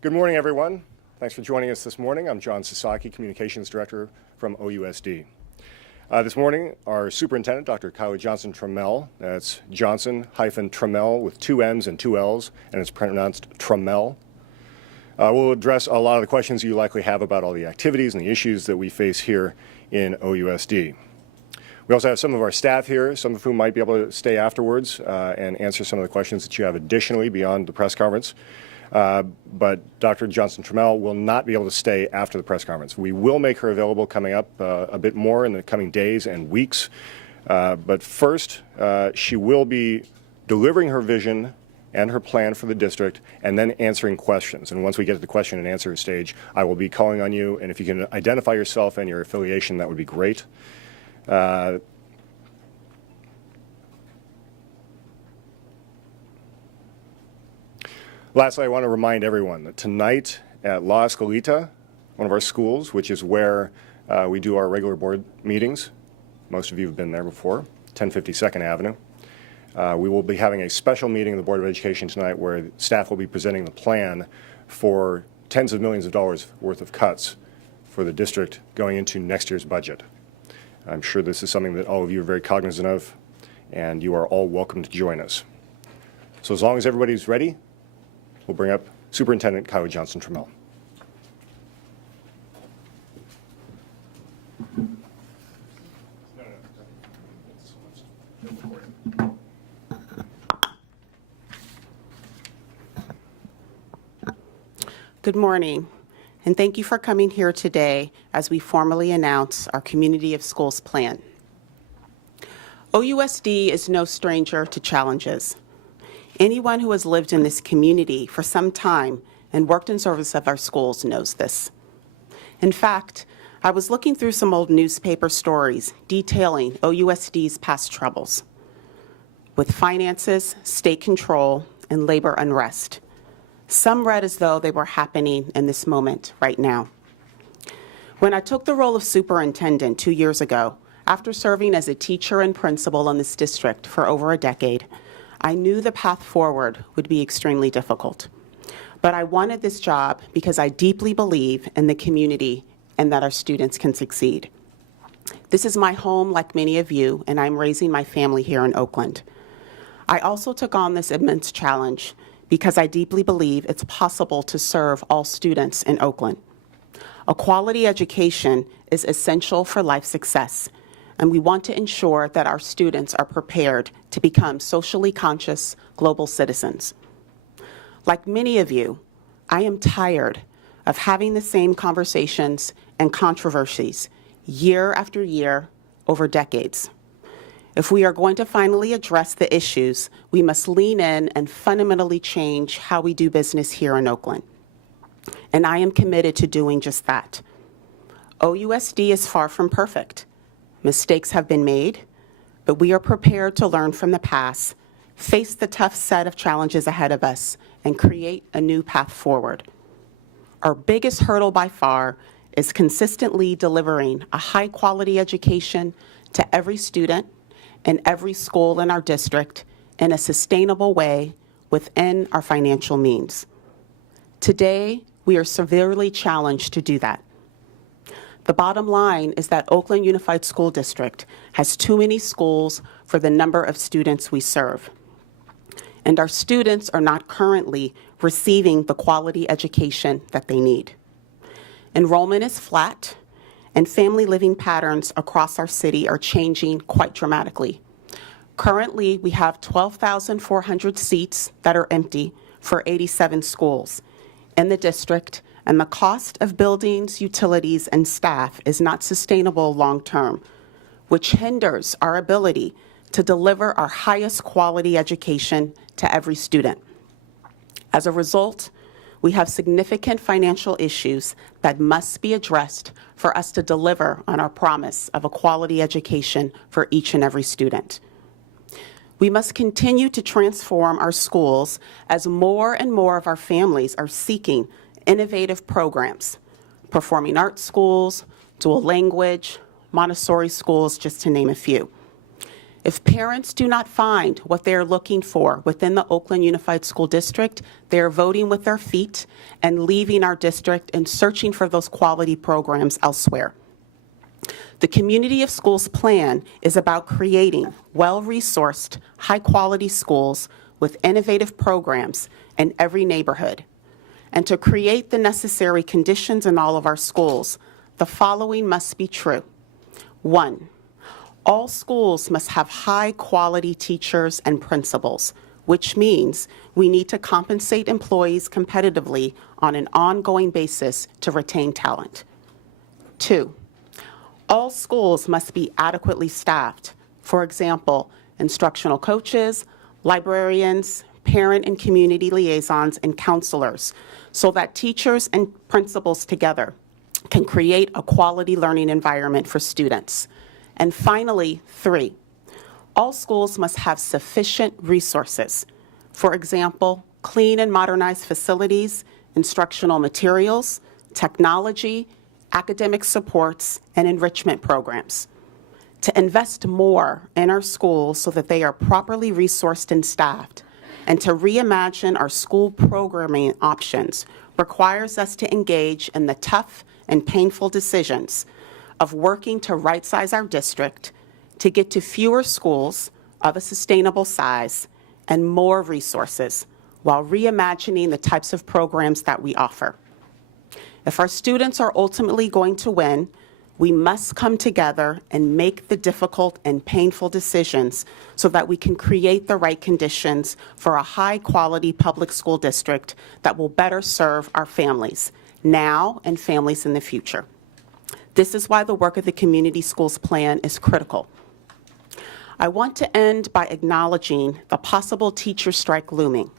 Good morning, everyone. Thanks for joining us this morning. I'm John Sasaki, Communications Director from OUSD. This morning, our Superintendent, Dr. Kyla Johnson-Trammell, that's Johnson-Trammell with 2 M's and 2 L's, and it's pronounced Trammell, will address a lot of the questions you likely have about all the activities and the issues that we face here in OUSD. We also have some of our staff here, some of whom might be able to stay afterwards and answer some of the questions that you have additionally beyond the press conference. But Dr. Johnson-Trammell will not be able to stay after the press conference. We will make her available coming up a bit more in the coming days and weeks. But first, she will be delivering her vision and her plan for the district and then answering questions. And once we get to the question and answer stage, I will be calling on you. And if you can identify yourself and your affiliation, that would be great. Lastly, I want to remind everyone that tonight at La Escolita, one of our schools, which is where we do our regular board meetings, most of you have been there before, 1050 2nd Avenue, we will be having a special meeting of the Board of Education tonight where staff will be presenting the plan for tens of millions of dollars worth of cuts for the district going into next year's budget. I'm sure this is something that all of you are very cognizant of, and you are all welcome to join us. So as long as everybody's ready, we'll bring up Superintendent Kyla Johnson-Trammell. Good morning, and thank you for coming here today as we formally announce our Community of Schools plan. OUSD is no stranger to challenges. Anyone who has lived in this community for some time and worked in service of our schools knows this. In fact, I was looking through some old newspaper stories detailing OUSD's past troubles with finances, state control, and labor unrest. Some read as though they were happening in this moment right now. When I took the role of superintendent 2 years ago, after serving as a teacher and principal in this district for over a decade, I knew the path forward would be extremely difficult. But I wanted this job because I deeply believe in the community and that our students can succeed. This is my home, like many of you, and I'm raising my family here in Oakland. I also took on this immense challenge because I deeply believe it's possible to serve all students in Oakland. A quality education is essential for life success, and we want to ensure that our students are prepared to become socially conscious global citizens. Like many of you, I am tired of having the same conversations and controversies year after year over decades. If we are going to finally address the issues, we must lean in and fundamentally change how we do business here in Oakland. And I am committed to doing just that. OUSD is far from perfect. Mistakes have been made, but we are prepared to learn from the past, face the tough set of challenges ahead of us, and create a new path forward. Our biggest hurdle by far is consistently delivering a high-quality education to every student and every school in our district in a sustainable way within our financial means. Today, we are severely challenged to do that. The bottom line is that Oakland Unified School District has too many schools for the number of students we serve. And our students are not currently receiving the quality education that they need. Enrollment is flat, and family living patterns across our city are changing quite dramatically. Currently, we have 12,400 seats that are empty for 87 schools in the district, and the cost of buildings, utilities, and staff is not sustainable long-term, which hinders our ability to deliver our highest quality education to every student. As a result, we have significant financial issues that must be addressed for us to deliver on our promise of a quality education for each and every student. We must continue to transform our schools as more and more of our families are seeking innovative programs, performing arts schools, dual language, Montessori schools, just to name a few. If parents do not find what they are looking for within the Oakland Unified School District, they are voting with their feet and leaving our district and searching for those quality programs elsewhere. The Community of Schools plan is about creating well-resourced, high-quality schools with innovative programs in every neighborhood. And to create the necessary conditions in all of our schools, the following must be true. 1, all schools must have high-quality teachers and principals, which means we need to compensate employees competitively on an ongoing basis to retain talent. 2, all schools must be adequately staffed. For example, instructional coaches, librarians, parent and community liaisons, and counselors, so that teachers and principals together can create a quality learning environment for students. And finally, 3, all schools must have sufficient resources. For example, clean and modernized facilities, instructional materials, technology, academic supports, and enrichment programs. To invest more in our schools so that they are properly resourced and staffed, and to reimagine our school programming options requires us to engage in the tough and painful decisions of working to right-size our district to get to fewer schools of a sustainable size and more resources while reimagining the types of programs that we offer. If our students are ultimately going to win, we must come together and make the difficult and painful decisions so that we can create the right conditions for a high-quality public school district that will better serve our families now and families in the future. This is why the work of the Community Schools Plan is critical. I want to end by acknowledging the possible teacher strike looming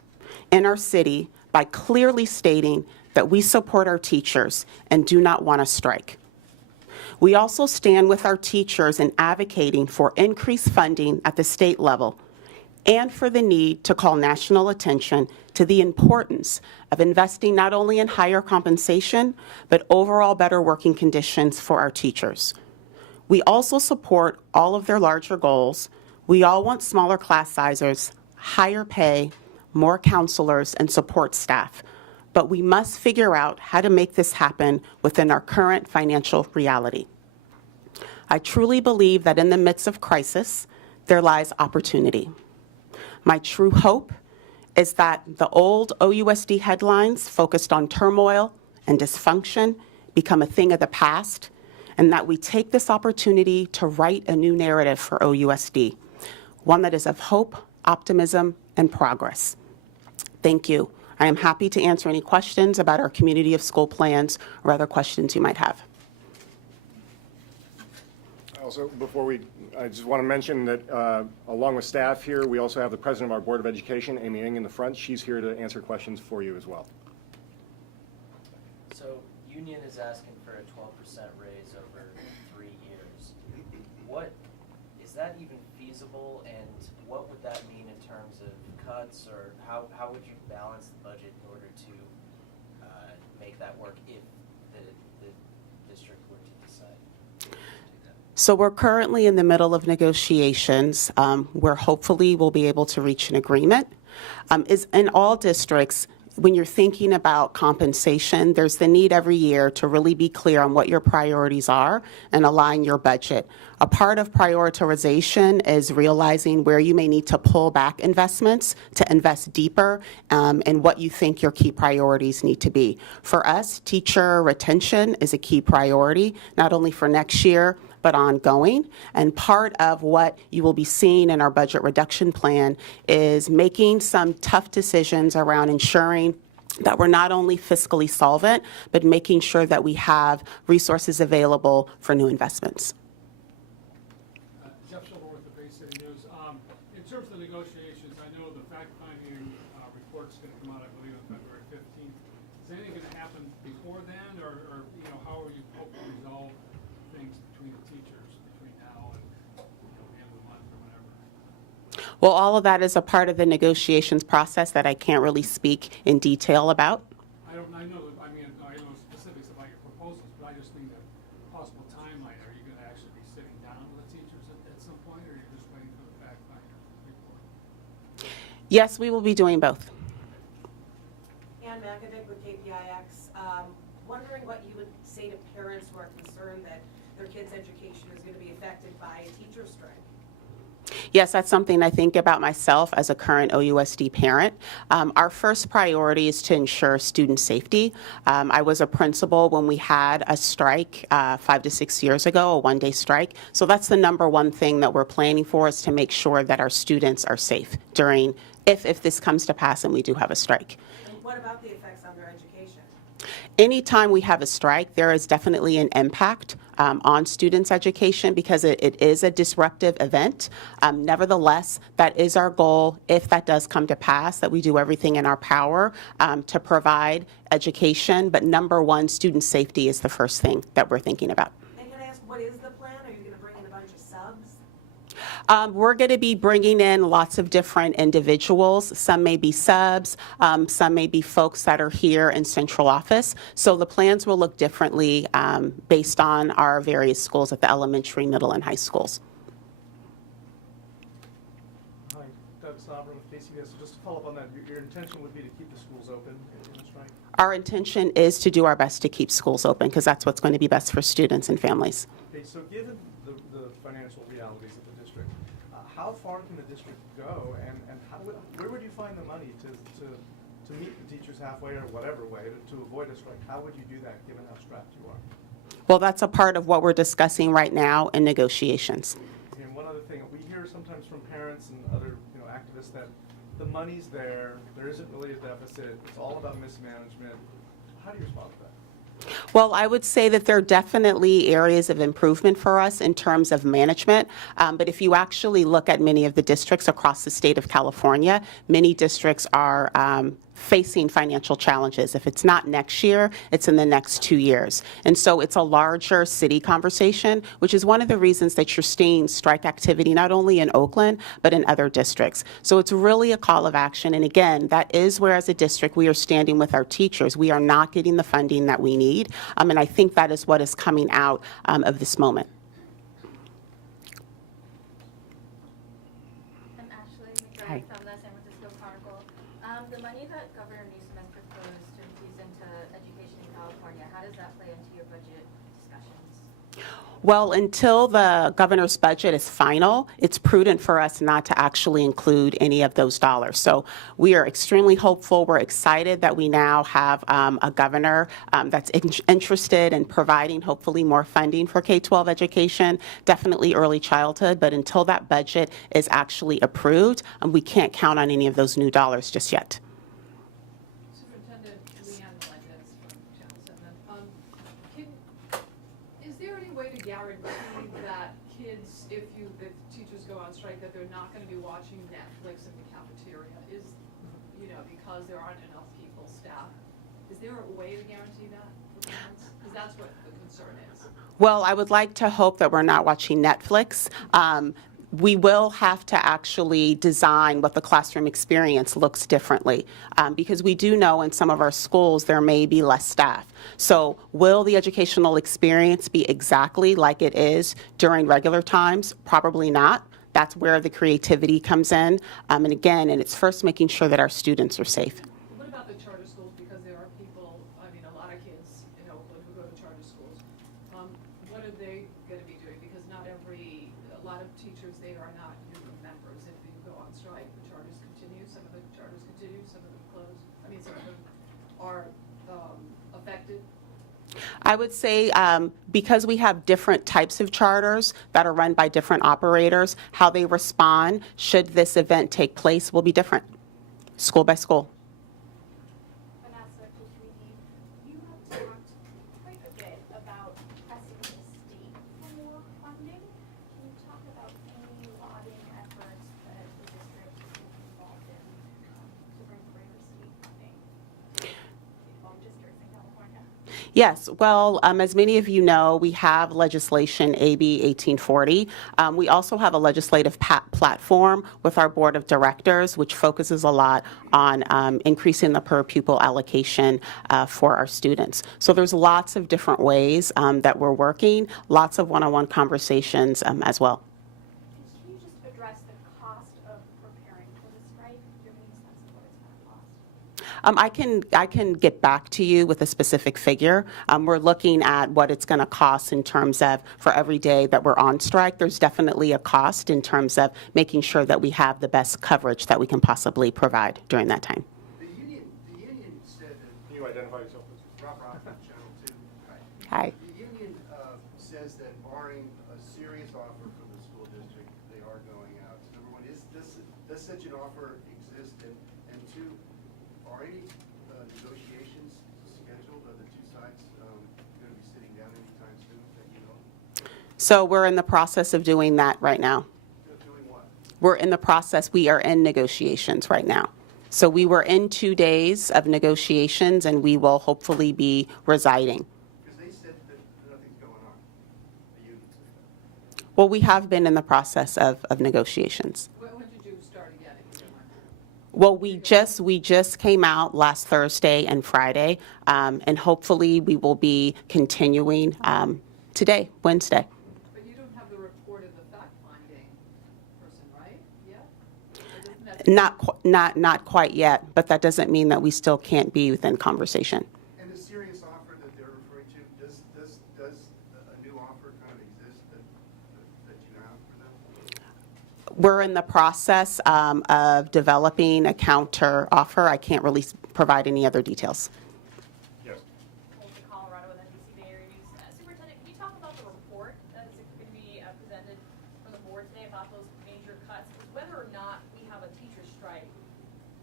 in our city by clearly stating that we support our teachers and do not want to strike. We also stand with our teachers in advocating for increased funding at the state level and for the need to call national attention to the importance of investing not only in higher compensation, but overall better working conditions for our teachers. We also support all of their larger goals. We all want smaller class sizes, higher pay, more counselors, and support staff. But we must figure out how to make this happen within our current financial reality. I truly believe that in the midst of crisis, there lies opportunity. My true hope is that the old OUSD headlines focused on turmoil and dysfunction become a thing of the past, and that we take this opportunity to write a new narrative for OUSD, one that is of hope, optimism, and progress. Thank you. I am happy to answer any questions about our Community of School plans or other questions you might have. Also, I just want to mention that along with staff here, we also have the president of our Board of Education, Amy Ng, in the front. She's here to answer questions for you as well. So Union is asking for a 12% raise over 3 years. What is that even feasible, and what would that mean in terms of cuts, or how would you balance the budget in order to make that work if the district were to decide to do that? So we're currently in the middle of negotiations where hopefully we'll be able to reach an agreement. Is in all districts, when you're thinking about compensation, there's the need every year to really be clear on what your priorities are and align your budget. A part of prioritization is realizing where you may need to pull back investments to invest deeper in what you think your key priorities need to be. For us, teacher retention is a key priority, not only for next year, but ongoing. And part of what you will be seeing in our budget reduction plan is making some tough decisions around ensuring that we're not only fiscally solvent, but making sure that we have resources available for new investments. Jeff Silver with the Bay City News. In terms of the negotiations, I know the fact-finding report is going to come out, I believe, on February 15th. Is anything going to happen before then, or how are you hoping to resolve things between the teachers between now and the end of the month or whatever? Well, all of that is a part of the negotiations process that I can't really speak in detail about. I know specifics about your proposals, but I just think that possible timeline. Are you going to actually be sitting down with the teachers at some point, or are you just waiting for the Yes, we will be doing both. Ann Makovic with KPIX. Wondering what you would say to parents who are concerned that their kids' education is going to be affected by a teacher strike. Yes, that's something I think about myself as a current OUSD parent. Our first priority is to ensure student safety. I was a principal when we had a strike 5 to 6 years ago, a one-day strike. So that's the number one thing that we're planning for, is to make sure that our students are safe during, if this comes to pass and we do have a strike. And what about the effects on their education? Anytime we have a strike, there is definitely an impact on students' education because it is a disruptive event. Nevertheless, that is our goal, if that does come to pass, that we do everything in our power to provide education. But number one, student safety is the first thing that we're thinking about. And can I ask, what is the plan? Are you going to bring in a bunch of subs? We're going to be bringing in lots of different individuals. Some may be subs, some may be folks that are here in central office. So the plans will look differently based on our various schools at the elementary, middle, and high schools. Hi, Doug Sabra with KCBS. So just to follow up on that, your intention would be to keep the schools open in the strike? Our intention is to do our best to keep schools open because that's what's going to be best for students and families. Okay, so given the financial realities of the district, how far can the district go, and where would you find the money to meet the teachers halfway or whatever way to avoid a strike? How would you do that given how strapped you are? Well, that's a part of what we're discussing right now in negotiations. And one other thing, we hear sometimes from parents and other activists that the money's there isn't really a deficit, it's all about mismanagement. How do you respond to that? Well, I would say that there are definitely areas of improvement for us in terms of management. But if you actually look at many of the districts across the state of California, many districts are facing financial challenges. If it's not next year, it's in the next 2 years. And so it's a larger city conversation, which is one of the reasons that you're seeing strike activity not only in Oakland, but in other districts. So it's really a call of action. And again, that is where as a district we are standing with our teachers. We are not getting the funding that we need. And I think that is what is coming out of this moment. I'm Ashley Hi. McBride from the San Francisco Chronicle. The money that Governor Newsom has proposed to infuse into education in California, how does that play into your budget discussions? Well, until the governor's budget is final, it's prudent for us not to actually include any of those dollars. So we are extremely hopeful. We're excited that we now have a governor that's interested in providing hopefully more funding for K-12 education, definitely early childhood. But until that budget is actually approved, we can't count on any of those new dollars just yet. Superintendent Leanne Melendez from Channel 7. Is there any way to guarantee that kids, if teachers go on strike, that they're not going to be watching Netflix in the cafeteria? Because there aren't enough people staffed. Is there a way to guarantee that for parents? Because that's what the concern is. Well, I would like to hope that we're not watching Netflix. We will have to actually design what the classroom experience looks differently because we do know in some of our schools there may be less staff. So will the educational experience be exactly like it is during regular times? Probably not. That's where the creativity comes in. And again, and it's first making sure that our students are safe. What about the charter schools? Because there are people, a lot of kids in Oakland who go to charter schools. What are they going to be doing? Because a lot of teachers, they are not union members. If you go on strike, the charters continue. Some of the charters continue, some of them close. Some of them are affected. I would say because we have different types of charters that are run by different operators, how they respond should this event take place will be different, school by school. Vanessa Kuchwini, you have talked quite a bit about pressing the state for more funding. Can you talk about any lobbying efforts that the district is involved in to bring greater state funding to districts in California? Yes, well, as many of you know, we have legislation AB 1840. We also have a legislative platform with our board of directors, which focuses a lot on increasing the per pupil allocation for our students. So there's lots of different ways that we're working, lots of one-on-one conversations as well. Can you just address the cost of preparing for the strike? Do you have any I can get back to you with a specific figure. We're looking at what it's going to cost in terms of for every day that we're on strike. There's definitely a cost in terms of making sure that we have the best coverage that we can possibly provide during that time. The union said that. Can you identify yourself, please? Rob from Channel 2. Hi. The union says that barring a serious offer from the school district, they are going out. So number one, does such an offer exist? And two, are any negotiations scheduled? Are the two sides going to be sitting down anytime soon that you know? So we're in the process of doing that right now. Doing what? We are in negotiations right now. So we were in 2 days of negotiations, and we will hopefully be residing. Because they said that nothing's going on. The union said that. Well, we have been in the process of negotiations. When did you start again, if you don't mind? Well, we just came out last Thursday and Friday, and hopefully we will be continuing today, Wednesday. But you don't have the report of the fact-finding person, right? Yet? Or doesn't that- Not quite yet, but that doesn't mean that we still can't be within conversation. And the serious offer that they're referring to, does a new offer kind of exist that you know for them? We're in the process of developing a counter offer. I can't really provide any other details. Yes. Colton, Colorado with NBC Bay Area News. Superintendent, can you talk about the report that is going to be presented from the board today about those major cuts? Because whether or not we have a teacher strike,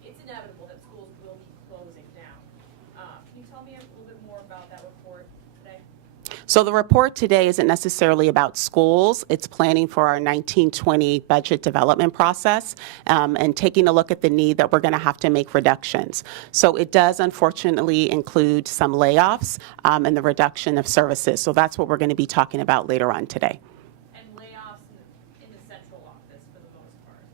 it's inevitable that schools will be closing down. Can you tell me a little bit more about that report today? So the report today isn't necessarily about schools. It's planning for our 1920 budget development process and taking a look at the need that we're going to have to make reductions. So it does unfortunately include some layoffs and the reduction of services. So that's what we're going to be talking about later on today. And layoffs in the central office for the most part.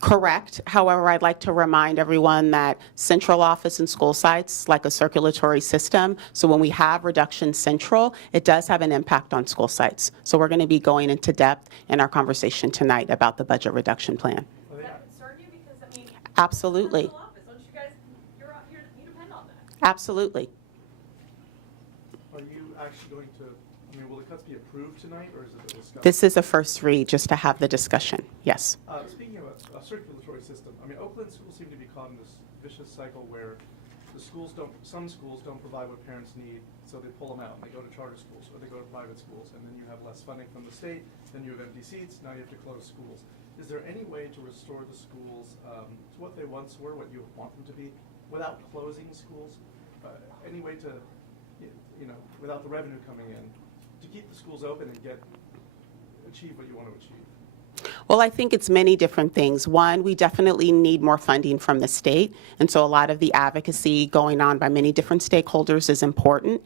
Correct. However, I'd like to remind everyone that central office and school sites like a circulatory system. So when we have reduction central, it does have an impact on school sites. So we're going to be going into depth in our conversation tonight about the budget reduction plan. Does that concern you? Because, I mean, Absolutely. central office, don't you guys, you're out here, you depend on that. Absolutely. Are you actually going to, I mean, will the cuts be approved tonight, or is it a discussion? This is a first read just to have the discussion. Yes. Speaking of a circulatory system, I mean, Oakland schools seem to be caught in this vicious cycle where some schools don't provide what parents need, so they pull them out, and they go to charter schools, or they go to private schools, and then you have less funding from the state, then you have empty seats, now you have to close schools. Is there any way to restore the schools to what they once were, what you want them to be, without closing schools? Any way to, without the revenue coming in, to keep the schools open and achieve what you want to achieve? Well, I think it's many different things. One, we definitely need more funding from the state, and so a lot of the advocacy going on by many different stakeholders is important.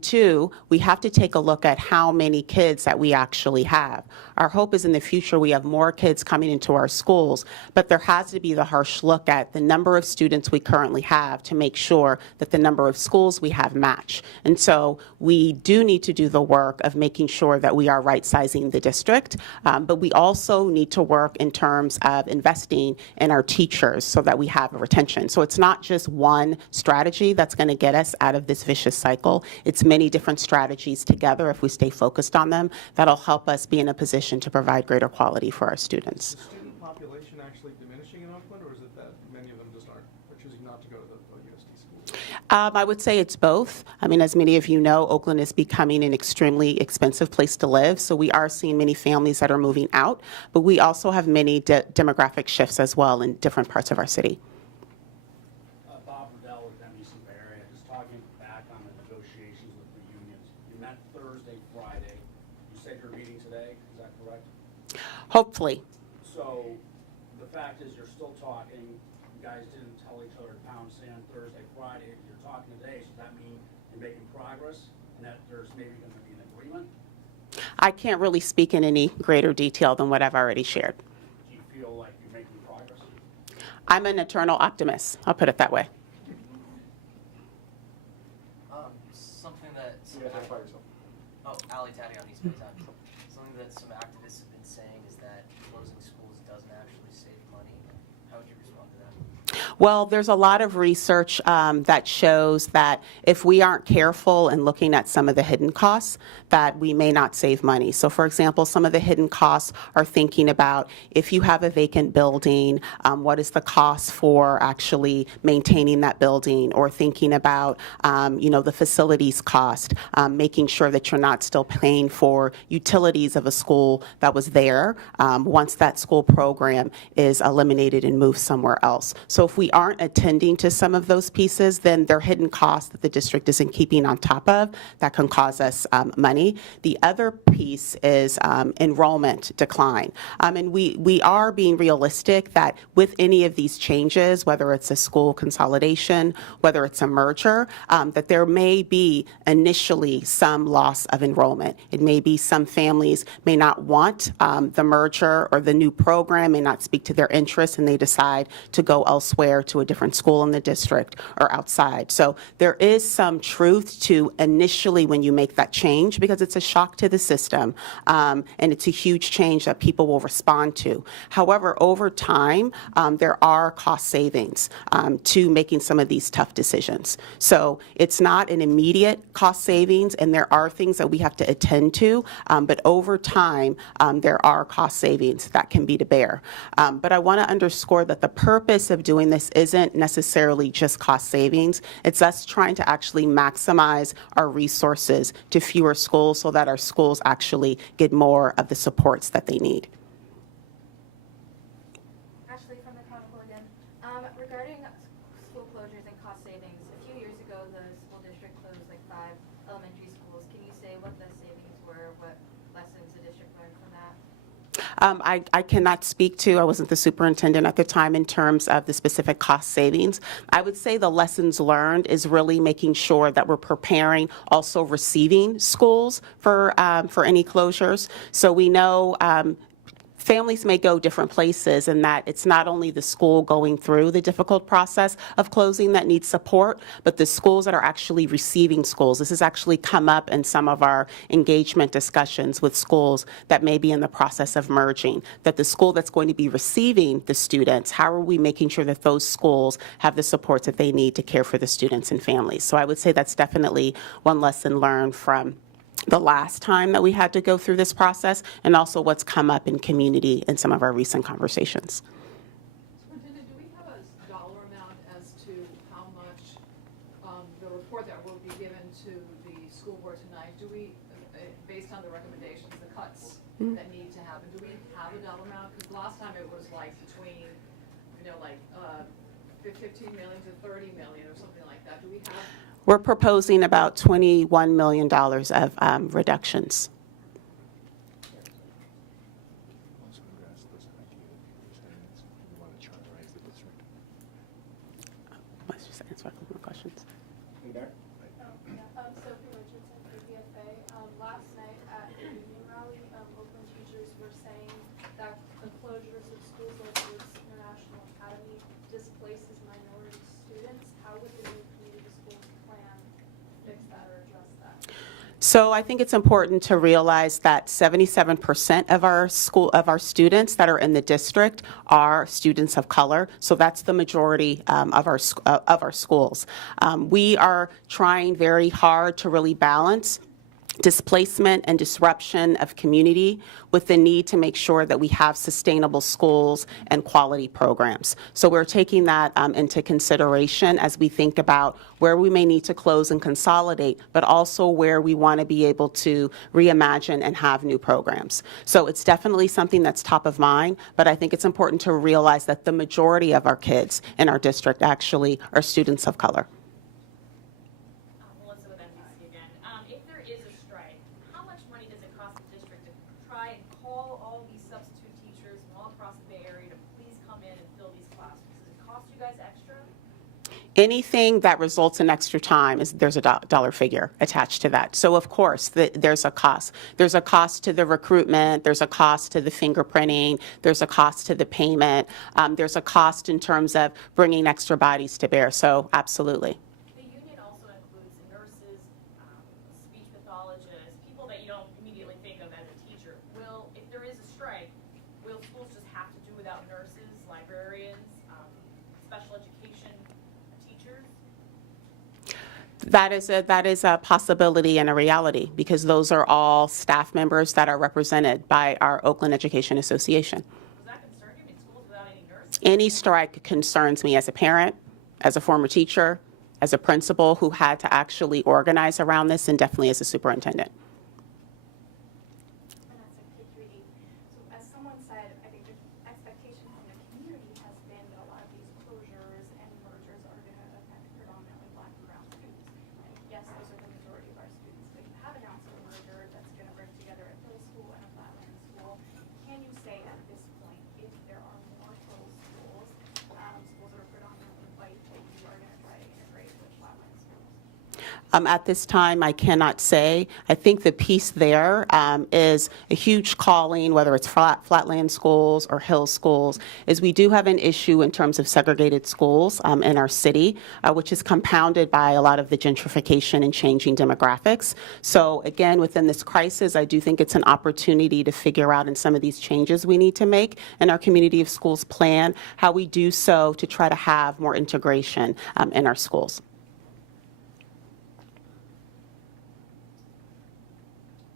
Two, we have to take a look at how many kids that we actually have. Our hope is in the future we have more kids coming into our schools, but there has to be the harsh look at the number of students we currently have to make sure that the number of schools we have match. And so we do need to do the work of making sure that we are right-sizing the district, but we also need to work in terms of investing in our teachers so that we have a retention. So it's not just one strategy that's going to get us out of this vicious cycle. It's many different strategies together, if we stay focused on them, that'll help us be in a position to provide greater quality for our students. Is the student population actually diminishing in Oakland, or is it that many of them just are choosing not to go to the OUSD schools? I would say it's both. I mean, as many of you know, Oakland is becoming an extremely expensive place to live, so we are seeing many families that are moving out, but we also have many demographic shifts as well in different parts of our city. Bob Riddell with NBC Bay Area, just talking back on the negotiations with the unions. You met Thursday, Friday. You said you're meeting today, is that correct? Hopefully. So the fact is you're still talking. You guys didn't tell each other to pound sand Thursday, Friday. You're talking today, so does that mean you're making progress and that there's maybe going to be an agreement? I can't really speak in any greater detail than what I've already shared. Do you feel like you're making progress? I'm an eternal optimist. I'll put it that way. Something that Can you identify yourself? Ali Taddy on East Bay Times. Something that some activists have been saying is that closing schools doesn't actually save money. How would you respond to that? Well, there's a lot of research that shows that if we aren't careful in looking at some of the hidden costs, that we may not save money. So, for example, some of the hidden costs are thinking about if you have a vacant building, what is the cost for actually maintaining that building, or thinking about, the facilities cost, making sure that you're not still paying for utilities of a school that was there once that school program is eliminated and moved somewhere else. So if we aren't attending to some of those pieces, then they're hidden costs that the district isn't keeping on top of that can cause us money. The other piece is enrollment decline. And we are being realistic that with any of these changes, whether it's a school consolidation, whether it's a merger, that there may be initially some loss of enrollment. It may be some families may not want the merger or the new program, may not speak to their interests, and they decide to go elsewhere to a different school in the district or outside. So there is some truth to initially when you make that change, because it's a shock to the system, and it's a huge change that people will respond to. However, over time, there are cost savings to making some of these tough decisions. So it's not an immediate cost savings, and there are things that we have to attend to, but over time, there are cost savings that can be to bear. But I want to underscore that the purpose of doing this isn't necessarily just cost savings. It's us trying to actually maximize our resources to fewer schools so that our schools actually get more of the supports that they need. Ashley from the Chronicle again. Regarding school closures and cost savings, a few years ago the school district closed like 5 elementary schools. Can you say what the savings were, what lessons the district learned from that? I cannot speak to, I wasn't the superintendent at the time in terms of the specific cost savings. I would say the lessons learned is really making sure that we're preparing also receiving schools for any closures. So we know families may go different places, and that it's not only the school going through the difficult process of closing that needs support, but the schools that are actually receiving schools. This has actually come up in some of our engagement discussions with schools that may be in the process of merging, that the school that's going to be receiving the students, how are we making sure that those schools have the supports that they need to care for the students and families? So I would say that's definitely one lesson learned from the last time that we had to go through this process, and also what's come up in community in some of our recent conversations. Superintendent, do we have a dollar amount as to how much the report that will be given to the school board tonight, do we, based on the recommendations, the cuts that need to happen, do we have a dollar amount? Because last time it was like between, 15 million to 30 million or something like that. Do we have? We're proposing about $21 million of reductions. Let's just answer a couple more questions. Sophie Richardson, KPFA. Last night at the union rally, Oakland teachers were saying that the closures of schools like Woods International Academy displaces minority students. How would the new community schools plan to fix that or address that? So I think it's important to realize that 77% of our students that are in the district are students of color. So that's the majority of our schools. We are trying very hard to really balance displacement and disruption of community with the need to make sure that we have sustainable schools and quality programs. So we're taking that into consideration as we think about where we may need to close and consolidate, but also where we want to be able to reimagine and have new programs. So it's definitely something that's top of mind, but I think it's important to realize that the majority of our kids in our district actually are students of color. Anything that results in extra time, there's a dollar figure attached to that. So of course, there's a cost. There's a cost to the recruitment, there's a cost to the fingerprinting, there's a cost to the payment, there's a cost in terms of bringing extra bodies to bear, so absolutely. The union also includes nurses, speech pathologists, people that you don't immediately think of as a teacher. If there is a strike, will schools just have to do without nurses, librarians, special education That is a possibility and a reality, because those are all staff members that are represented by our Oakland Education Association. Does that concern you? I mean, schools without any nurses? Any strike concerns me as a parent, as a former teacher, as a principal who had to actually organize around this, and definitely as a superintendent. Vanessa, K3E. So as someone said, I think the expectation from the community has been that a lot of these closures and mergers are going to affect predominantly Black and brown students. And yes, those are the majority of our students, but you have announced a merger that's going to bring together a Hill School and a Flatland School. Can you say at this point if there are more Hill schools, schools that are predominantly white, that you are going to try to integrate with Flatland schools? At this time, I cannot say. I think the piece there is a huge calling, whether it's flatland schools or hill schools, is we do have an issue in terms of segregated schools in our city, which is compounded by a lot of the gentrification and changing demographics. So again, within this crisis, I do think it's an opportunity to figure out in some of these changes we need to make in our community of schools plan, how we do so to try to have more integration in our schools.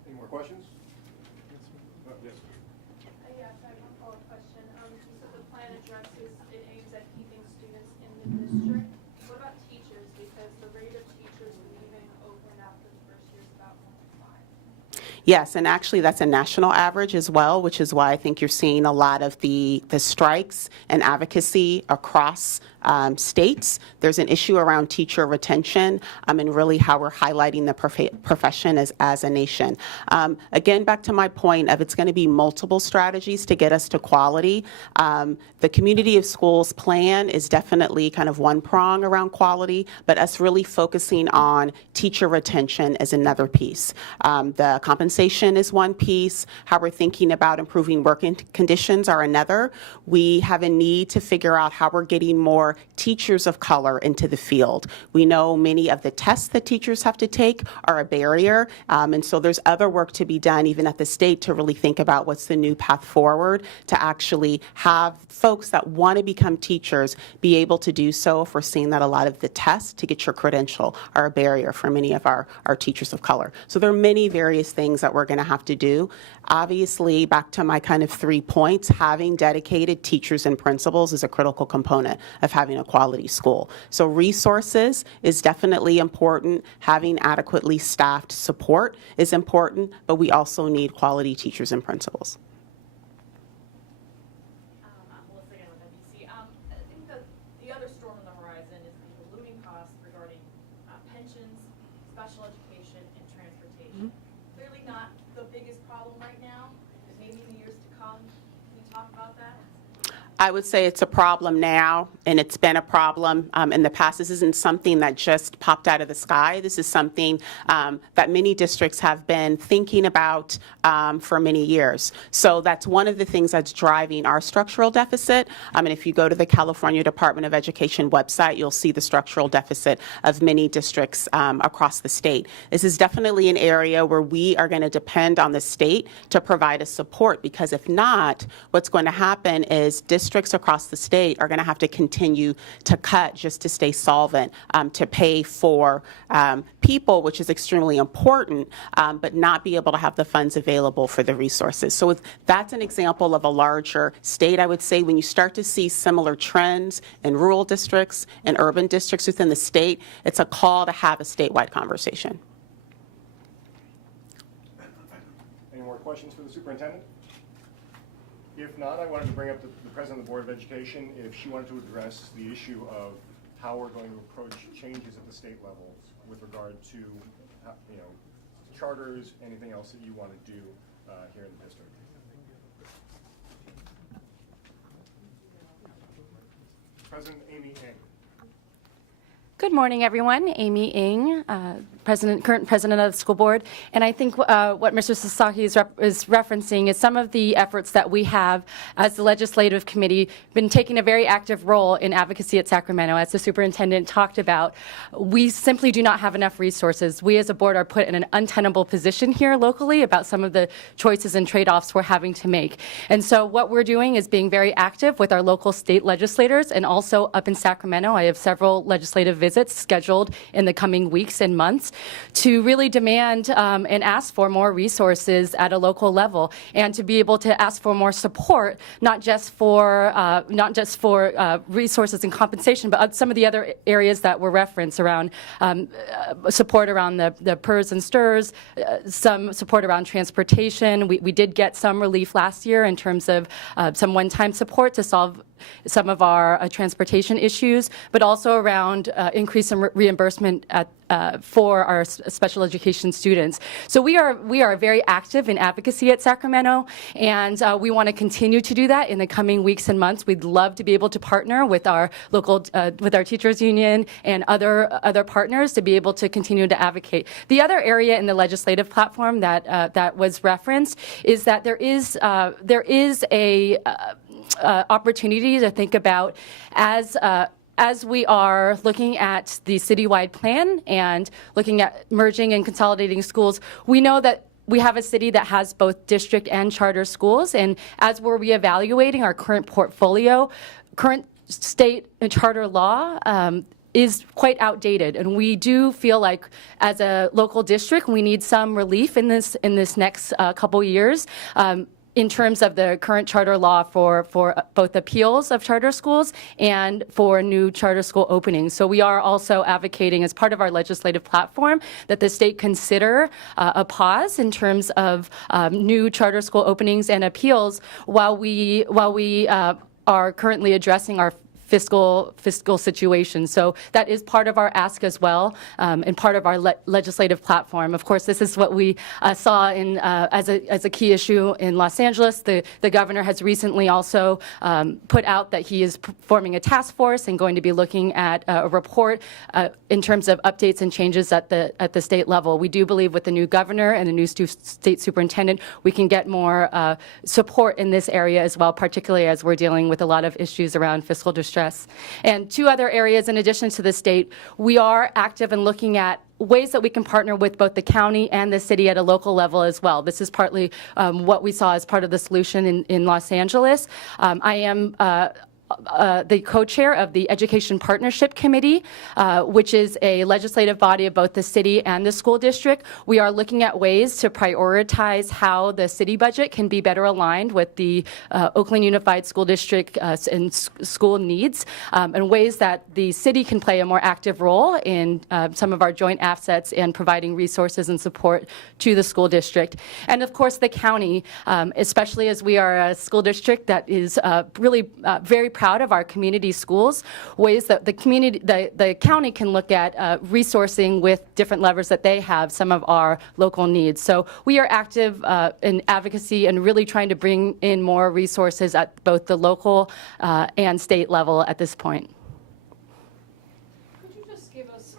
Any more questions? Yes. Yes, I have one follow-up question. You said the plan addresses, it aims at keeping students in the district. What about teachers? Because the rate of teachers leaving Oakland after the first year is about 1.5. Yes, and actually that's a national average as well, which is why I think you're seeing a lot of the strikes and advocacy across states. There's an issue around teacher retention and really how we're highlighting the profession as a nation. Again, back to my point of it's going to be multiple strategies to get us to quality. The community of schools plan is definitely kind of one prong around quality, but us really focusing on teacher retention is another piece. The compensation is one piece. How we're thinking about improving working conditions are another. We have a need to figure out how we're getting more teachers of color into the field. We know many of the tests that teachers have to take are a barrier, and so there's other work to be done even at the state to really think about what's the new path forward to actually have folks that want to become teachers be able to do so if we're seeing that a lot of the tests to get your credential are a barrier for many of our teachers of color. So there are many various things that we're going to have to do. Obviously, back to my kind of 3 points, having dedicated teachers and principals is a critical component of having a quality school. So resources is definitely important. Having adequately staffed support is important, but we also need quality teachers and principals. I'm Melissa again with NBC. I think the other storm on the horizon is the looming costs regarding pensions, special education, and transportation. Clearly not the biggest problem right now, but maybe in the years to come. Can you talk about that? I would say it's a problem now, and it's been a problem in the past. This isn't something that just popped out of the sky. This is something that many districts have been thinking about for many years. So that's one of the things that's driving our structural deficit. And if you go to the California Department of Education website, you'll see the structural deficit of many districts across the state. This is definitely an area where we are going to depend on the state to provide us support, because if not, what's going to happen is districts across the state are going to have to continue to cut just to stay solvent, to pay for people, which is extremely important, but not be able to have the funds available for the resources. So that's an example of a larger state. I would say when you start to see similar trends in rural districts and urban districts within the state, it's a call to have a statewide conversation. Any more questions for the superintendent? If not, I wanted to bring up the president of the Board of Education, if she wanted to address the issue of how we're going to approach changes at the state level with regard to, charters, anything else that you want to do here in the district. President Amy Ng. Good morning, everyone. Amy Ng, current president of the school board, and I think what Mr. Sasaki is referencing is some of the efforts that we have as the legislative committee been taking a very active role in advocacy at Sacramento. As the superintendent talked about, we simply do not have enough resources. We as a board are put in an untenable position here locally about some of the choices and trade-offs we're having to make. And so what we're doing is being very active with our local state legislators, and also up in Sacramento. I have several legislative visits scheduled in the coming weeks and months to really demand and ask for more resources at a local level, and to be able to ask for more support, not just for resources and compensation, but some of the other areas that were referenced around support around the PERS and STIRS, some support around transportation. We did get some relief last year in terms of some one-time support to solve some of our transportation issues, but also around increase in reimbursement for our special education students. So we are very active in advocacy at Sacramento, and we want to continue to do that in the coming weeks and months. We'd love to be able to partner with our local, with our teachers union and other partners to be able to continue to advocate. The other area in the legislative platform that was referenced is that there is a opportunity to think about as we are looking at the citywide plan and looking at merging and consolidating schools. We know that we have a city that has both district and charter schools, and as we're reevaluating our current portfolio, current state and charter law is quite outdated, and we do feel like as a local district we need some relief in this next couple years. In terms of the current charter law for both appeals of charter schools and for new charter school openings. So we are also advocating as part of our legislative platform that the state consider a pause in terms of new charter school openings and appeals while we are currently addressing our fiscal situation. So that is part of our ask as well, and part of our legislative platform. Of course, this is what we saw in as a key issue in Los Angeles. The governor has recently also put out that he is forming a task force and going to be looking at a report in terms of updates and changes at the state level. We do believe with the new governor and the new state superintendent, we can get more support in this area as well, particularly as we're dealing with a lot of issues around fiscal distress. And two other areas in addition to the state, we are active in looking at ways that we can partner with both the county and the city at a local level as well. This is partly what we saw as part of the solution in Los Angeles. I am the co-chair of the Education Partnership Committee, which is a legislative body of both the city and the school district. We are looking at ways to prioritize how the city budget can be better aligned with the Oakland Unified School District and school needs, and ways that the city can play a more active role in some of our joint assets and providing resources and support to the school district. And of course, the county, especially as we are a school district that is really very proud of our community schools, ways that the county can look at resourcing with different levers that they have some of our local needs. So we are active in advocacy and really trying to bring in more resources at both the local and state level at this point. Could you just give us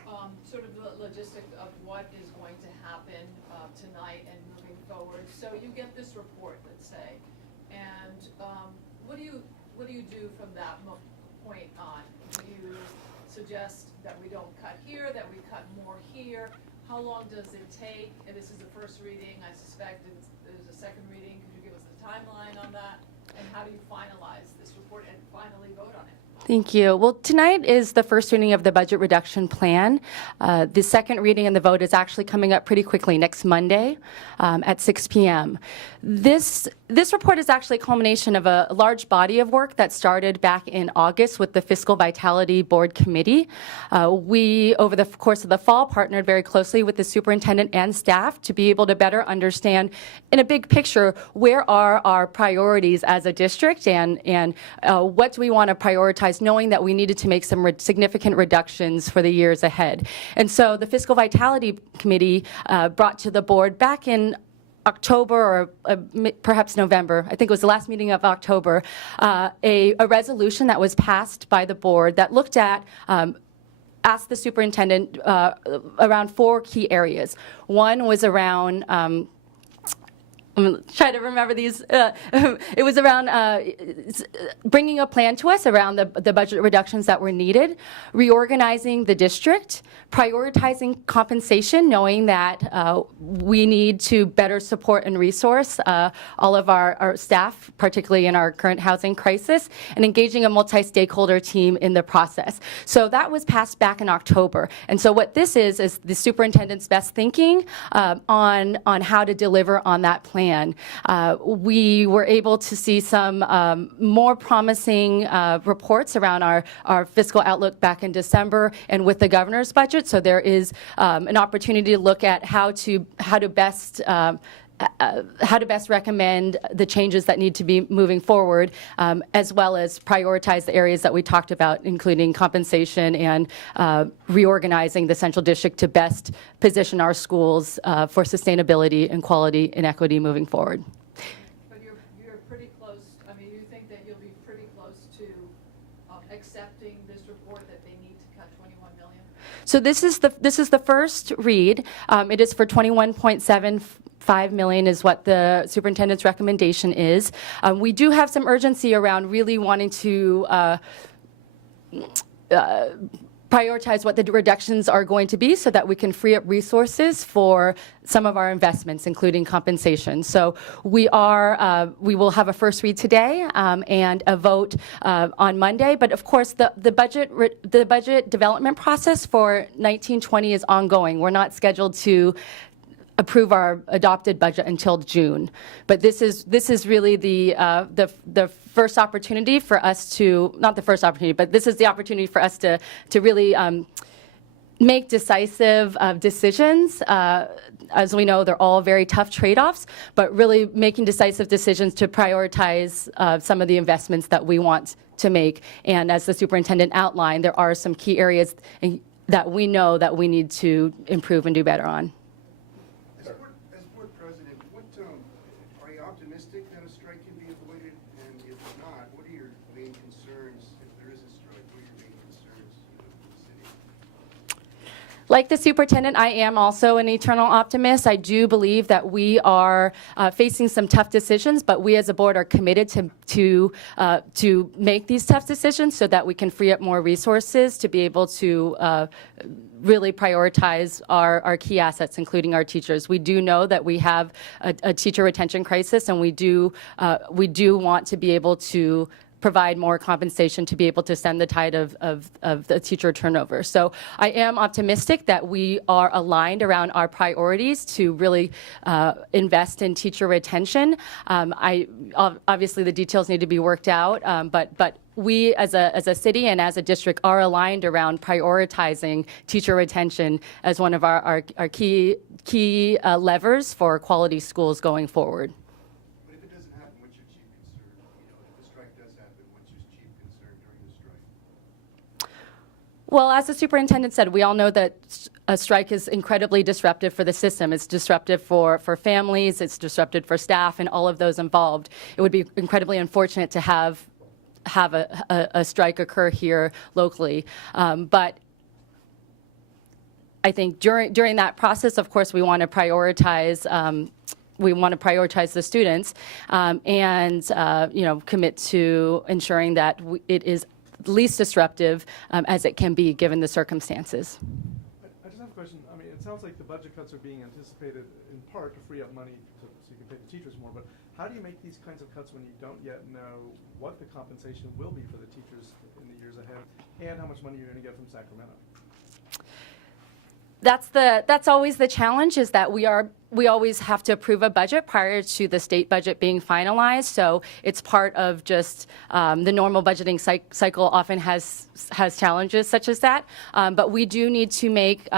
sort of the logistic of what is going to happen tonight and moving forward? So you get this report, let's say, and what do you do from that point on? Do you suggest that we don't cut here, that we cut more here? How long does it take? And this is the first reading, I suspect there's a second reading. Could you give us the timeline on that? And how do you finalize this report and finally vote on it? Thank you. Well, tonight is the first reading of the budget reduction plan. The second reading and the vote is actually coming up pretty quickly next Monday at 6 p.m. This report is actually a culmination of a large body of work that started back in August with the Fiscal Vitality Board Committee. We, over the course of the fall, partnered very closely with the superintendent and staff to be able to better understand, in a big picture, where are our priorities as a district and what do we want to prioritize, knowing that we needed to make some significant reductions for the years ahead. And so the Fiscal Vitality Committee brought to the board back in October or perhaps November, I think it was the last meeting of October, a resolution that was passed by the board that looked at asked the superintendent around 4 key areas. One was around I'm trying to remember these. It was around bringing a plan to us around the budget reductions that were needed, reorganizing the district, prioritizing compensation, knowing that we need to better support and resource all of our staff, particularly in our current housing crisis, and engaging a multi-stakeholder team in the process. So that was passed back in October. And so what this is the superintendent's best thinking on how to deliver on that plan. We were able to see some more promising reports around our fiscal outlook back in December and with the governor's budget. So there is an opportunity to look at how to best recommend the changes that need to be moving forward, as well as prioritize the areas that we talked about, including compensation and reorganizing the central district to best position our schools for sustainability and quality and equity moving forward. But you're pretty close, I mean, you think that you'll be pretty close to accepting this report that they need to cut $21 million? So this is the first read. It is for 21.75 million is what the superintendent's recommendation is. We do have some urgency around really wanting to prioritize what the reductions are going to be so that we can free up resources for some of our investments, including compensation. So we will have a first read today and a vote on Monday. But of course, the budget development process for 1920 is ongoing. We're not scheduled to approve our adopted budget until June. But this is really the first opportunity for us to, not the first opportunity, but this is the opportunity for us to really make decisive decisions. As we know, they're all very tough trade-offs, but really making decisive decisions to prioritize some of the investments that we want to make. And as the superintendent outlined, there are some key areas that we know that we need to improve and do better on. As board president, are you optimistic that a strike can be avoided? And if not, what are your main concerns if there is a strike? What are your main concerns for the city? Like the superintendent, I am also an eternal optimist. I do believe that we are facing some tough decisions, but we as a board are committed to make these tough decisions so that we can free up more resources to be able to really prioritize our key assets, including our teachers. We do know that we have a teacher retention crisis, and we do want to be able to provide more compensation to be able to stem the tide of the teacher turnover. So I am optimistic that we are aligned around our priorities to really invest in teacher retention. Obviously, the details need to be worked out, but we as a city and as a district are aligned around prioritizing teacher retention as one of our key levers for quality schools going forward. But if it doesn't happen, what's your chief concern? If the strike does happen, what's your chief concern during the strike? Well, as the superintendent said, we all know that a strike is incredibly disruptive for the system. It's disruptive for families, it's disruptive for staff, and all of those involved. It would be incredibly unfortunate to have a strike occur here locally. But I think during that process, of course, we want to prioritize the students and commit to ensuring that it is least disruptive as it can be given the circumstances. I just have a question. I mean, it sounds like the budget cuts are being anticipated in part to free up money so you can pay the teachers more, but how do you make these kinds of cuts when you don't yet know what the compensation will be for the teachers in the years ahead and how much money you're going to get from Sacramento? That's always the challenge, is that we always have to approve a budget prior to the state budget being finalized. So it's part of just the normal budgeting cycle often has challenges such as that. But we do need to make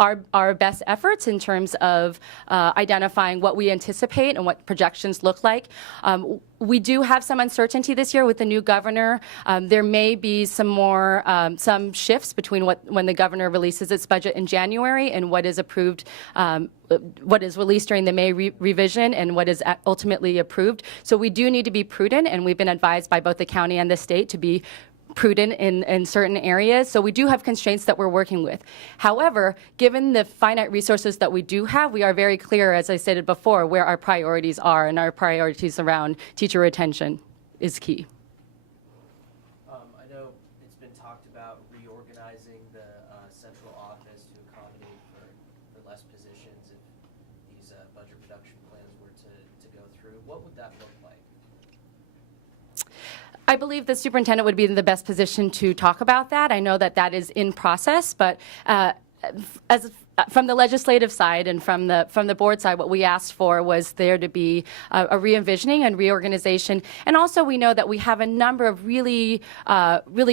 our best efforts in terms of identifying what we anticipate and what projections look like. We do have some uncertainty this year with the new governor. There may be some shifts between when the governor releases its budget in January and what is approved, what is released during the May revision and what is ultimately approved. So we do need to be prudent, and we've been advised by both the county and the state to be prudent in certain areas. So we do have constraints that we're working with. However, given the finite resources that we do have, we are very clear, as I stated before, where our priorities are, and our priorities around teacher retention is key. I know it's been talked about reorganizing the central office to accommodate for less positions if these budget reduction plans were to go through. What would that look like? I believe the superintendent would be in the best position to talk about that. I know that that is in process, but from the legislative side and from the board side, what we asked for was there to be a re-envisioning and reorganization. And also we know that we have a number of really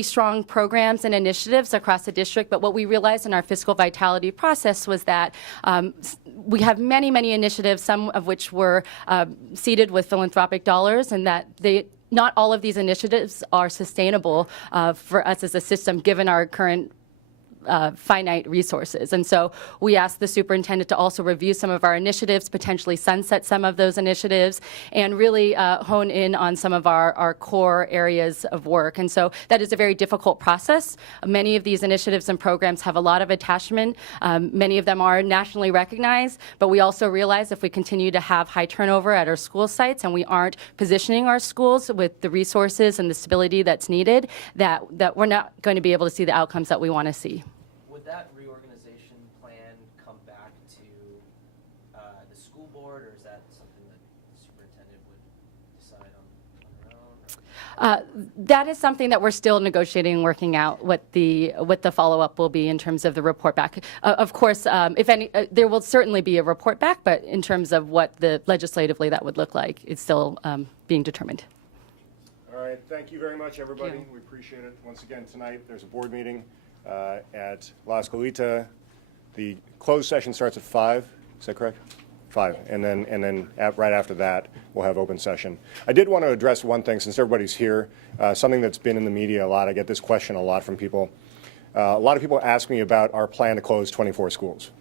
strong programs and initiatives across the district, but what we realized in our fiscal vitality process was that we have many initiatives, some of which were seeded with philanthropic dollars, and that not all of these initiatives are sustainable for us as a system, given our current finite resources. And so we asked the superintendent to also review some of our initiatives, potentially sunset some of those initiatives, and really hone in on some of our core areas of work. And so that is a very difficult process. Many of these initiatives and programs have a lot of attachment. Many of them are nationally recognized, but we also realize if we continue to have high turnover at our school sites and we aren't positioning our schools with the resources and the stability that's needed, that we're not going to be able to see the outcomes that we want to see. Would that reorganization plan come back to the school board, or is that something that the superintendent would decide on their own? That is something that we're still negotiating and working out what the follow-up will be in terms of the report back. Of course, if any, there will certainly be a report back, but in terms of what the legislatively that would look like, it's still being determined. All right, thank you very much, everybody. Yeah. We appreciate it. Once again, tonight there's a board meeting at La Escuelita. The closed session starts at 5. Is that correct? 5, and then right after that we'll have open session. I did want to address one thing since everybody's here. Something that's been in the media a lot. I get this question a lot from people. A lot of people ask me about our plan to close 24 schools.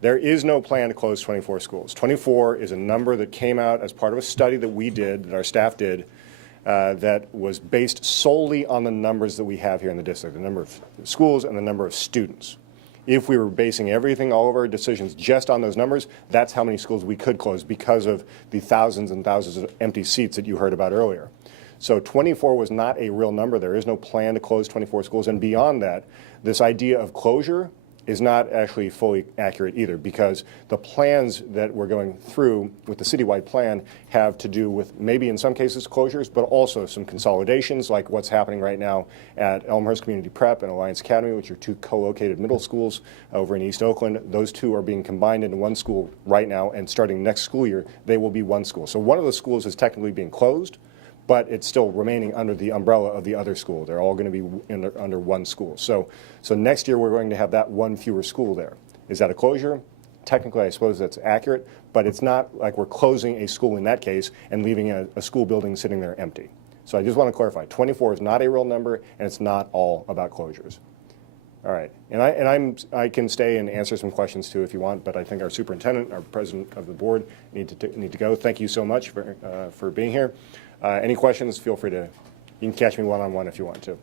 There is no plan to close 24 schools. 24 is a number that came out as part of a study that we did, that our staff did, that was based solely on the numbers that we have here in the district, the number of schools and the number of students. If we were basing everything, all of our decisions just on those numbers, that's how many schools we could close because of the thousands and thousands of empty seats that you heard about earlier. So 24 was not a real number. There is no plan to close 24 schools. And beyond that, this idea of closure is not actually fully accurate either, because the plans that we're going through with the citywide plan have to do with maybe in some cases closures, but also some consolidations like what's happening right now at Elmhurst Community Prep and Alliance Academy, which are two co-located middle schools over in East Oakland. Those two are being combined into one school right now, and starting next school year, they will be one school. So one of the schools is technically being closed, but it's still remaining under the umbrella of the other school. They're all going to be under one school. So next year we're going to have that one fewer school there. Is that a closure? Technically, I suppose that's accurate, but it's not like we're closing a school in that case and leaving a school building sitting there empty. So I just want to clarify, 24 is not a real number, and it's not all about closures. All right, and I can stay and answer some questions too if you want, but I think our superintendent, our president of the board need to go. Thank you so much for being here. Any questions, feel free to, you can catch me one-on-one if you want to.